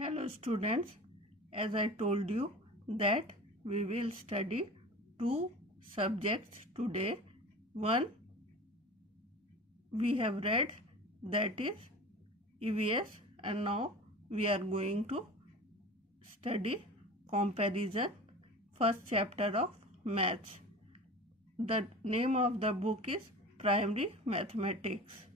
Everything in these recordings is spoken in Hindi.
Hello students, as I told you that we will study two subjects today. One we have read, that is EVS, and now we are going to study comparison, first chapter of maths. The name of the book is Primary Mathematics.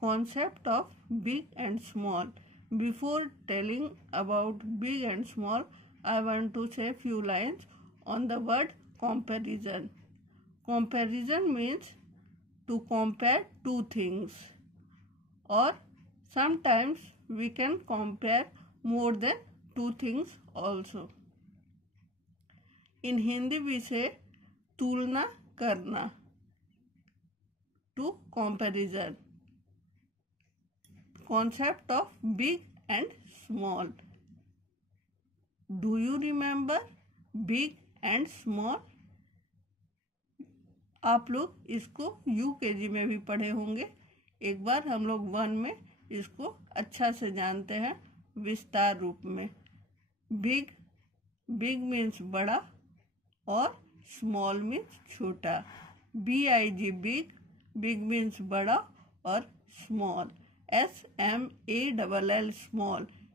Concept of big and small. Before telling about big and small, I want to say few lines on the word comparison. Comparison means to compare two things, or sometimes we can compare more than two things also. In Hindi we say तुलना करना, to comparison. Concept of big and small. Do you remember big and small? आप लोग इसको UKG में भी पढ़े होंगे. एक बार हम लोग 1 में इसको अच्छा से जानते हैं विस्तार रूप में. बिग मीन्स बड़ा और स्मॉल मीन्स छोटा. BIG बिग मीन्स बड़ा और स्मॉल. SMALL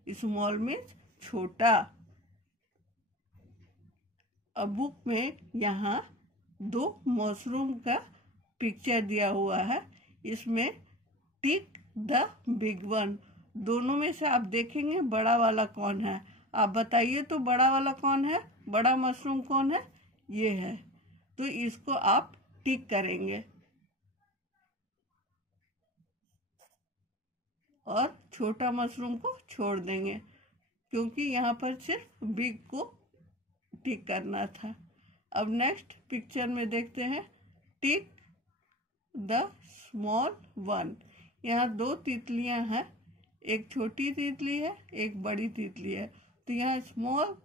स्मॉल मीन्स छोटा. अब बुक में यहाँ 2 मशरूम का पिक्चर दिया हुआ है. इसमें टिक द बिग वन. दोनों में से आप देखेंगे बड़ा वाला कौन है. आप बताइए तो बड़ा वाला कौन है, बड़ा मशरूम कौन है. ये है, तो इसको आप टिक करेंगे और छोटा मशरूम को छोड़ देंगे, क्योंकि यहाँ पर सिर्फ बिग को टिक करना था. अब नेक्स्ट पिक्चर में देखते हैं टिक द स्मॉल वन. यहाँ 2 तितलियाँ हैं, एक छोटी तितली है, एक बड़ी तितली है. तो यहाँ स्मॉल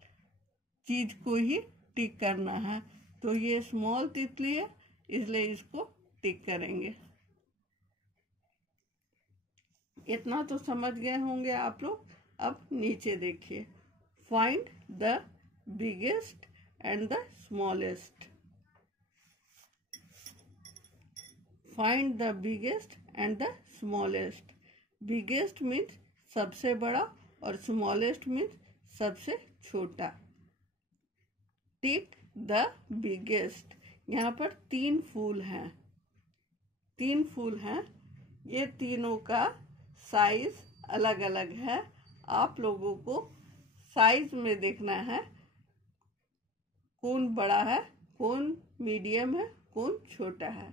चीज को ही टिक करना है. तो ये स्मॉल तितली है, इसलिए इसको टिक करेंगे. इतना तो समझ गए होंगे आप लोग. अब नीचे देखिए, find the biggest and the smallest. Find the biggest and the smallest. Biggest means सबसे बड़ा और स्मॉलेस्ट मीन्स सबसे छोटा. Tick the biggest. यहाँ पर 3 फूल हैं. ये तीनों का साइज अलग अलग है. आप लोगों को साइज में देखना है कौन बड़ा है, कौन मीडियम है, कौन छोटा है.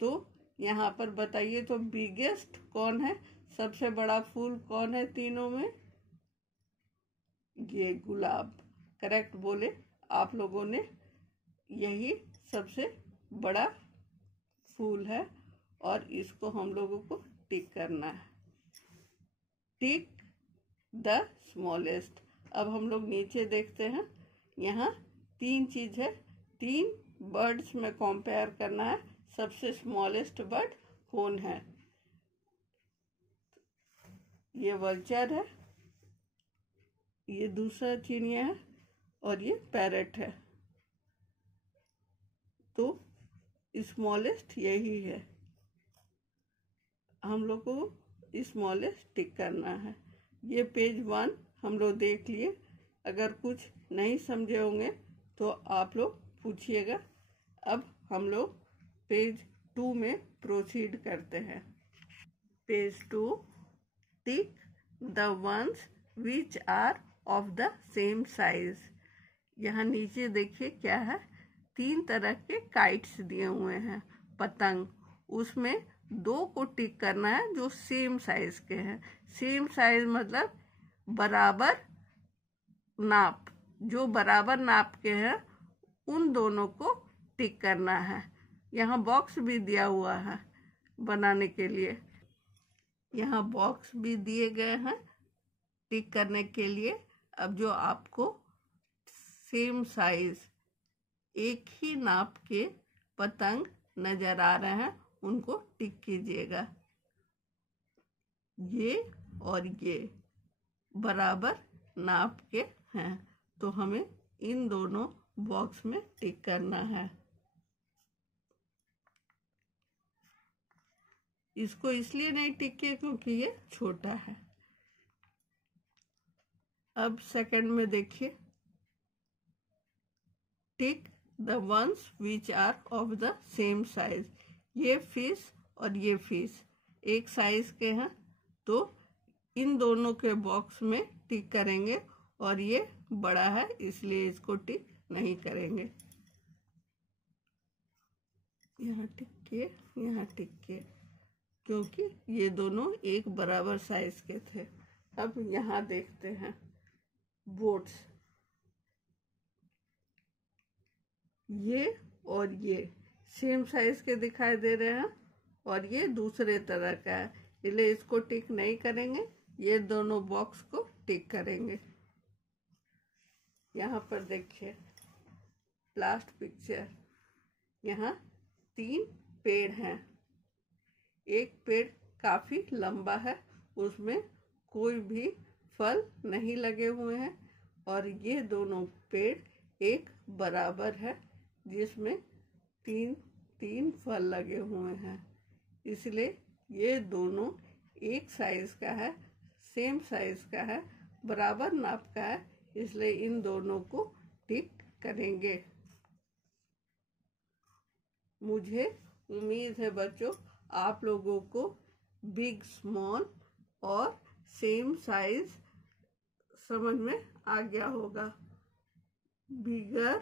तो यहाँ पर बताइए तो बिगेस्ट कौन है, सबसे बड़ा फूल कौन है तीनों में. ये गुलाब. करेक्ट बोले आप लोगों ने. यही सबसे बड़ा फूल है और इसको हम लोगों को टिक करना है. Tick the smallest. अब हम लोग नीचे देखते हैं. यहाँ 3 चीज है. 3 बर्ड्स में कंपेयर करना है. सबसे स्मॉलेस्ट बर्ड कौन है. ये वल्चर है, ये दूसरा चिड़िया है और ये पैरट है. तो स्मॉलेस्ट यही है. हम लोग को स्मॉलेस्ट टिक करना है. ये पेज 1 हम लोग देख लिए. अगर कुछ नहीं समझे होंगे तो आप लोग पूछिएगा. अब हम लोग पेज 2 में प्रोसीड करते हैं. Page 2. Tick the ones which are of the same size. यहाँ नीचे देखिए क्या है. 3 तरह के काइट्स दिए हुए हैं, पतंग. उसमें 2 को टिक करना है जो सेम साइज के हैं. सेम साइज मतलब बराबर नाप. जो बराबर नाप के हैं उन दोनों को टिक करना है. यहाँ बॉक्स भी दिया हुआ है बनाने के लिए. यहाँ बॉक्स भी दिए गए हैं टिक करने के लिए. अब जो आपको सेम साइज, एक ही नाप के पतंग नजर आ रहे हैं उनको टिक कीजिएगा. ये और ये बराबर नाप के हैं, तो हमें इन दोनों बॉक्स में टिक करना है। इसको इसलिए नहीं टिक किया क्योंकि ये छोटा है। अब सेकंड में देखिए, tick the ones which are of the same size. ये फिश और ये फिश एक साइज के हैं, तो इन दोनों के बॉक्स में टिक करेंगे, और ये बड़ा है इसलिए इसको टिक नहीं करेंगे। यहाँ टिक किए, यहाँ टिक किए, क्योंकि ये दोनों एक बराबर साइज के थे। अब यहाँ देखते हैं बोट्स, ये और ये सेम साइज के दिखाई दे रहे हैं, और ये दूसरे तरह का है, इसलिए इसको टिक नहीं करेंगे, ये दोनों बॉक्स को टिक करेंगे। यहाँ पर देखिए लास्ट पिक्चर, यहाँ 3 पेड़ हैं। एक पेड़ काफी लंबा है, उसमें कोई भी फल नहीं लगे हुए हैं, और ये दोनों पेड़ एक बराबर है जिसमें 3 फल लगे हुए हैं, इसलिए ये दोनों एक साइज का है, सेम साइज का है, बराबर नाप का है, इसलिए इन दोनों को टिक करेंगे। मुझे उम्मीद है बच्चों आप लोगों को बिग, स्मॉल और सेम साइज समझ में आ गया होगा। Bigger,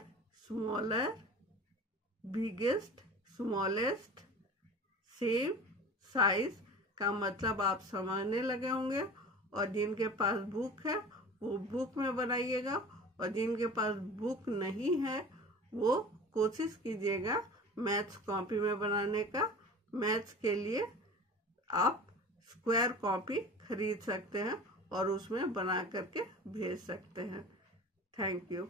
smaller, biggest, smallest, same size का मतलब आप समझने लगे होंगे, और जिनके पास बुक है वो बुक में बनाइएगा, और जिनके पास बुक नहीं है वो कोशिश कीजिएगा मैथ्स कॉपी में बनाने का। मैथ्स के लिए आप स्क्वायर कॉपी खरीद सकते हैं और उसमें बना करके भेज सकते हैं। Thank you.